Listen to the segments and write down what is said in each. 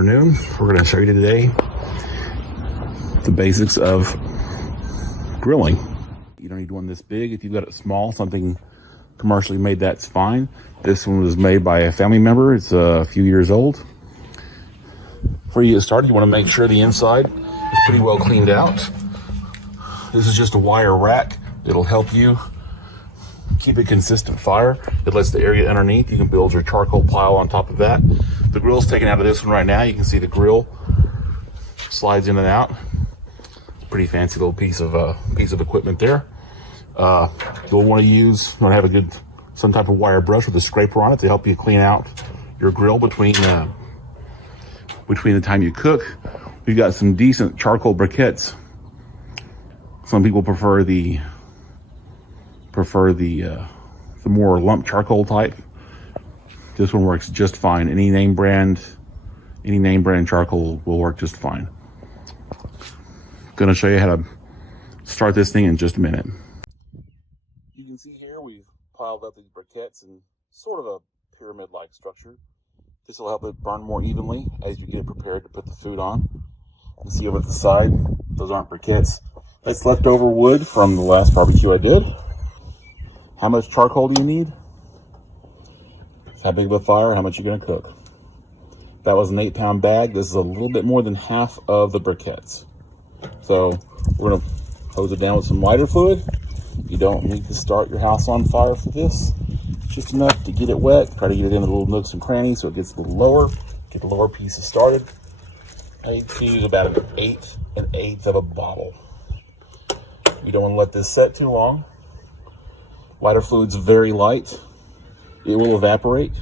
afternoon. We're going to show you today the basics of grilling. You don't need one this big. If you've got it small, something commercially made, that's fine. This one was made by a family member. It's a few years old. Before you get started, you want to make sure the inside is pretty well cleaned out. This is just a wire rack. It'll help you keep a consistent fire. It lets the area underneath, you can build your charcoal pile on top of that. The grill's taken out of this one right now. You can see the grill slides in and out. Pretty fancy little piece of equipment there. You'll want to have some type of wire brush with a scraper on it to help you clean out your grill between the time you cook. We've got some decent charcoal briquettes. Some people prefer the more lump charcoal type. This one works just fine. Any name brand charcoal will work just fine. Gonna show you how to start this thing in just a minute. You can see here we've piled up these briquettes in sort of a pyramid-like structure. This will help it burn more evenly as you get prepared to put the food on. You can see over at the side, those aren't briquettes. That's leftover wood from the last barbecue I did. How much charcoal do you need? How big of a fire, how much you're gonna cook. That was an 8-pound bag. This is a little bit more than half of the briquettes. So we're gonna hose it down with some lighter fluid. You don't need to start your house on fire for this. Just enough to get it wet. Try to get it in the little nooks and crannies so it gets a little lower. Get the lower pieces started. I need to use about an eighth of a bottle. You don't want to let this set too long. Lighter fluid's very light. It will evaporate,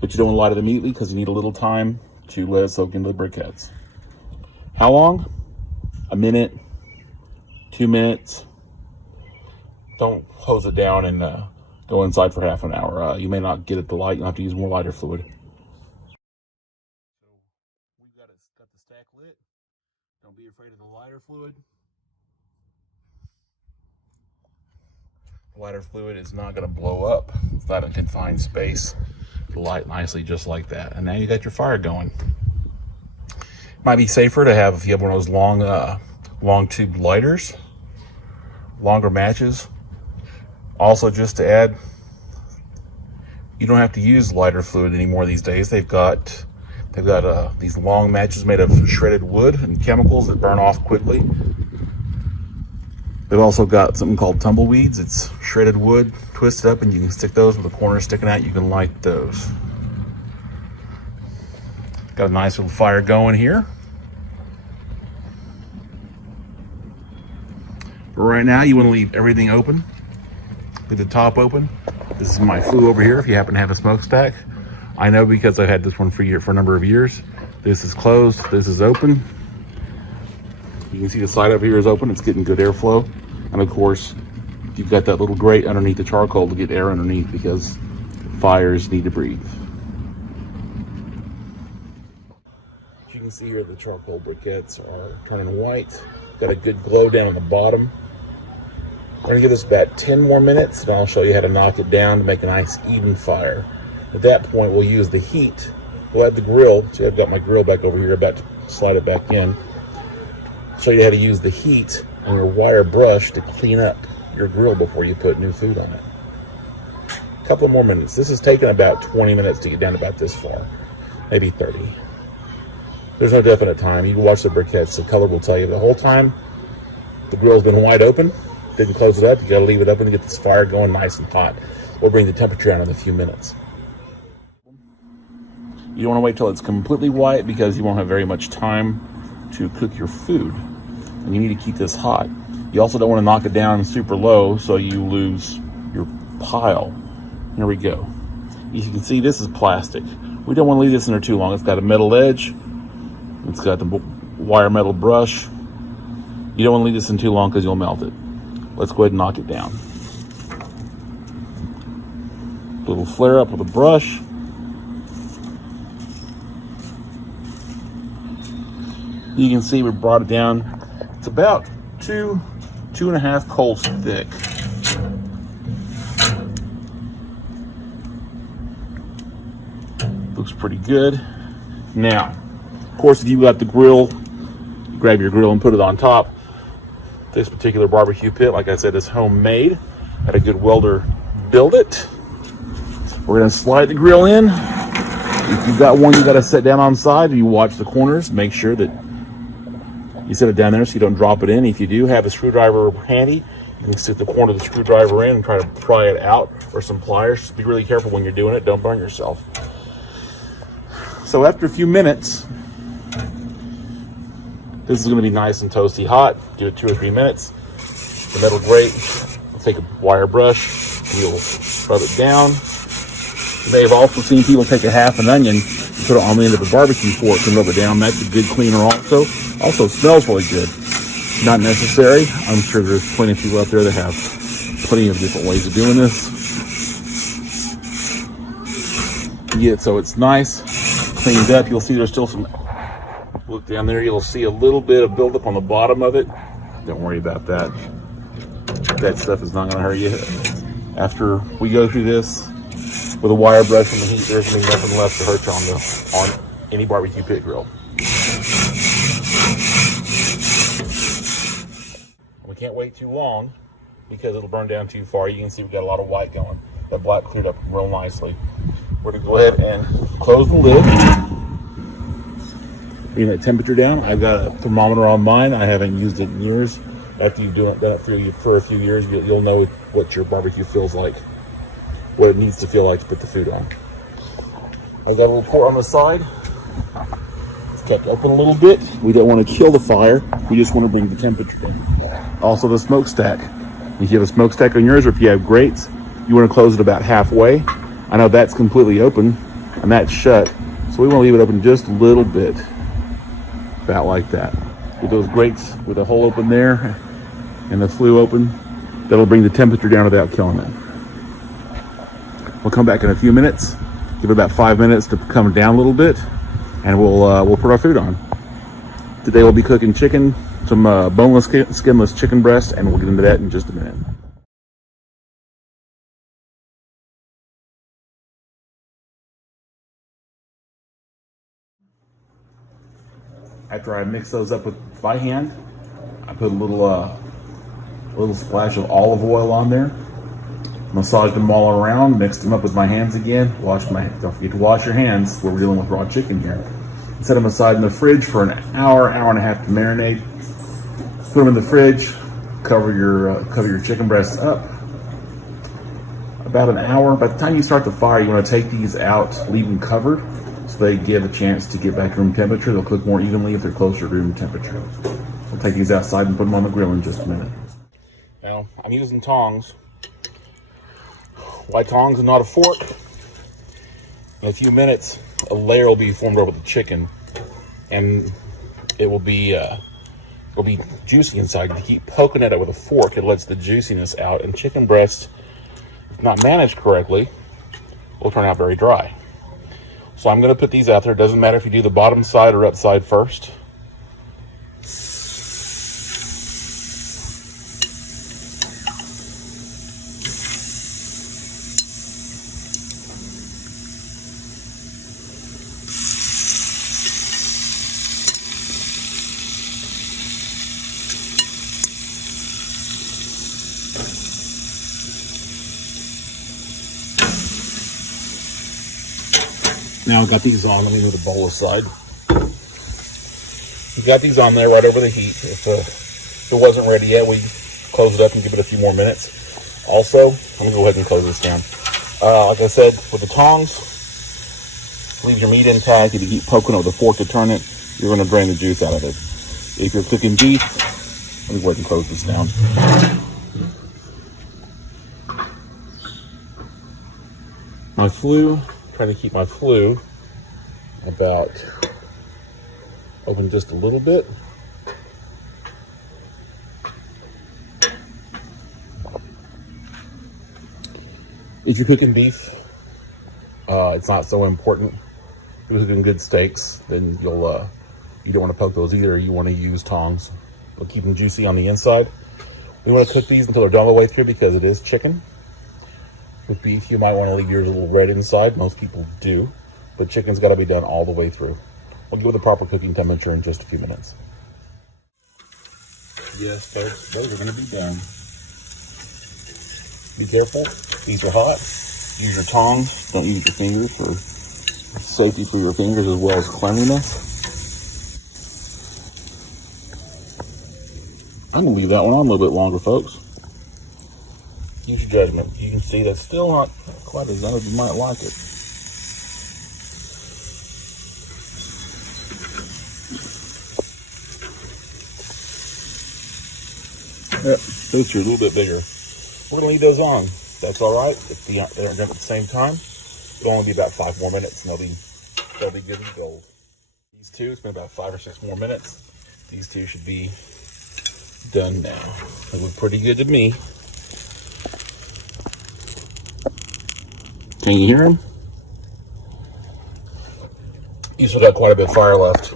but you don't want to light it immediately because you need a little time to let it soak into the briquettes. How long? A minute, 2 minutes. Don't hose it down and go inside for half an hour. You may not get it to light. You'll have to use more lighter fluid. So we've got the stack lit. Don't be afraid of the lighter fluid. The lighter fluid is not going to blow up. It's not a confined space. It'll light nicely just like that. And now you got your fire going. Might be safer to have, if you have one of those long tube lighters, longer matches. Also, just to add, you don't have to use lighter fluid anymore these days. They've got these long matches made of shredded wood and chemicals that burn off quickly. They've also got something called tumbleweeds. It's shredded wood, twisted up, and you can stick those with the corners sticking out. You can light those. Got a nice little fire going here. But right now, you want to leave everything open. Leave the top open. This is my flue over here if you happen to have a smokestack. I know because I've had this one for a number of years. This is closed, this is open. You can see the side over here is open. It's getting good airflow. And of course, you've got that little grate underneath the charcoal to get air underneath because fires need to breathe. As you can see here, the charcoal briquettes are turning white. Got a good glow down on the bottom. We're gonna give this about 10 more minutes and I'll show you how to knock it down to make a nice even fire. At that point, we'll use the heat. We'll add the grill. See, I've got my grill back over here, about to slide it back in. Show you how to use the heat on your wire brush to clean up your grill before you put new food on it. A couple more minutes. This has taken about 20 minutes to get down about this far, maybe 30. There's no definite time. You can watch the briquettes. The color will tell you the whole time. The grill's been wide open. Didn't close it up. You got to leave it open to get this fire going nice and hot. We'll bring the temperature down in a few minutes. You don't want to wait till it's completely white because you won't have very much time to cook your food. And you need to keep this hot. You also don't want to knock it down super low so you lose your pile. Here we go. As you can see, this is plastic. We don't want to leave this in there too long. It's got a metal edge. It's got the wire metal brush. You don't want to leave this in too long because you'll melt it. Let's go ahead and knock it down. A little flare up with a brush. You can see we brought it down. It's about 2.5 coals thick. Looks pretty good. Now, of course, if you got the grill, grab your grill and put it on top. This particular barbecue pit, like I said, is homemade. Had a good welder build it. We're gonna slide the grill in. If you've got one you gotta set down on side, you watch the corners, make sure that you set it down there so you don't drop it in. If you do have a screwdriver handy, you can stick the corner of the screwdriver in and try to pry it out, or some pliers. Just be really careful when you're doing it, don't burn yourself. So after a few minutes, this is gonna be nice and toasty hot. Give it 2 or 3 minutes. The metal grate, take a wire brush, and you'll rub it down. You may have also seen people take a half an onion and put it on the end of a barbecue fork and rub it down. That's a good cleaner also. Also smells really good. Not necessary. I'm sure there's plenty of people out there that have plenty of different ways of doing this. Get it so it's nice, cleaned up. You'll see there's still some, look down there, you'll see a little bit of buildup on the bottom of it. Don't worry about that. That stuff is not gonna hurt you. After we go through this with a wire brush and the heat, there's gonna be nothing left to hurt you on any barbecue pit grill. We can't wait too long because it'll burn down too far. You can see we've got a lot of white going. That black cleared up real nicely. We're gonna go ahead and close the lid. Bring that temperature down. I've got a thermometer on mine. I haven't used it in years. After you've done it for a few years, you'll know what your barbecue feels like, what it needs to feel like to put the food on. I've got a little port on the side. It's kept open a little bit. We don't want to kill the fire. We just want to bring the temperature down. Also the smokestack. If you have a smokestack on yours, or if you have grates, you want to close it about halfway. I know that's completely open and that's shut, so we want to leave it open just a little bit, about like that. With those grates with a hole open there and the flue open, that'll bring the temperature down without killing it. We'll come back in a few minutes, give it about 5 minutes to come down a little bit, and we'll put our food on. Today we'll be cooking chicken, some boneless, skinless chicken breast, and we'll get into that in just a minute. After I mix those up by hand, I put a little splash of olive oil on there, massage them all around, mix them up with my hands again. Don't forget to wash your hands. We're dealing with raw chicken here. Set them aside in the fridge for an hour and a half to marinate. Put them in the fridge. Cover your chicken breasts up. About an hour. By the time you start the fire, you want to take these out, leave them covered, so they give a chance to get back to room temperature. They'll cook more evenly if they're closer to room temperature. We'll take these outside and put them on the grill in just a minute. Now, I'm using tongs. White tongs and not a fork. In a few minutes, a layer will be formed over the chicken, and it will be juicy inside. If you keep poking at it with a fork, it lets the juiciness out, and chicken breast, if not managed correctly, will turn out very dry. So I'm going to put these out there. It doesn't matter if you do the bottom side or upside first. Now I've got these on. Let me move the bowl aside. We've got these on there right over the heat. If it wasn't ready yet, we close it up and give it a few more minutes. Also, I'm going to go ahead and close this down. Like I said, with the tongs, leave your meat intact. If you keep poking with a fork to turn it, you're going to drain the juice out of it. If you're cooking beef, let me go ahead and close this down. My flue. Trying to keep my flue about open just a little bit. If you're cooking beef, it's not so important. If you're cooking good steaks, then you don't want to poke those either. You want to use tongs. They'll keep them juicy on the inside. We want to cook these until they're done all the way through because it is chicken. With beef, you might want to leave yours a little red inside. Most people do, but chicken's got to be done all the way through. I'll give it the proper cooking temperature in just a few minutes. Yes, folks, those are going to be done. Be careful. These are hot. Use your tongs. Don't use your fingers for safety for your fingers as well as cleanliness. I'm going to leave that one on a little bit longer, folks. Use your judgment. You can see that's still not quite as done as you might like it. Yep, those are a little bit bigger. We're going to leave those on. That's all right. If they aren't done at the same time, it'll only be about 5 more minutes, and they'll be good as gold. These two, it's been about 5 or 6 more minutes. These two should be done now. They look pretty good to me. Can you hear them? You still got quite a bit of fire left.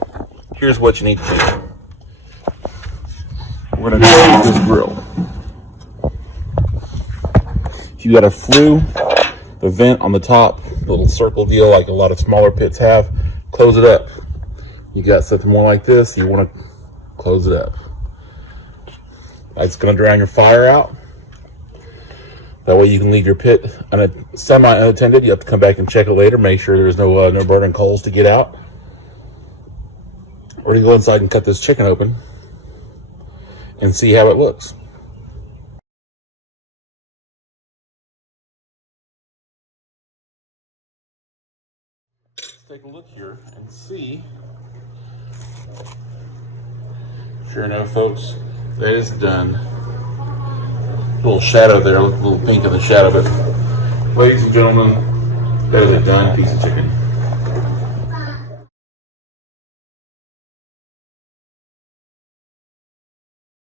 Here's what you need to do. We're going to close this grill. If you got a flue, the vent on the top, the little circle deal like a lot of smaller pits have, close it up. You got something more like this, you want to close it up. That's going to drown your fire out. That way you can leave your pit semi-unattended. You have to come back and check it later. Make sure there's no burning coals to get out. Or you go inside and cut this chicken open and see how it looks. Let's take a look here and see. Sure enough, folks, that is done. A little shadow there, a little pink in the shadow, but ladies and gentlemen, that is a done piece of chicken.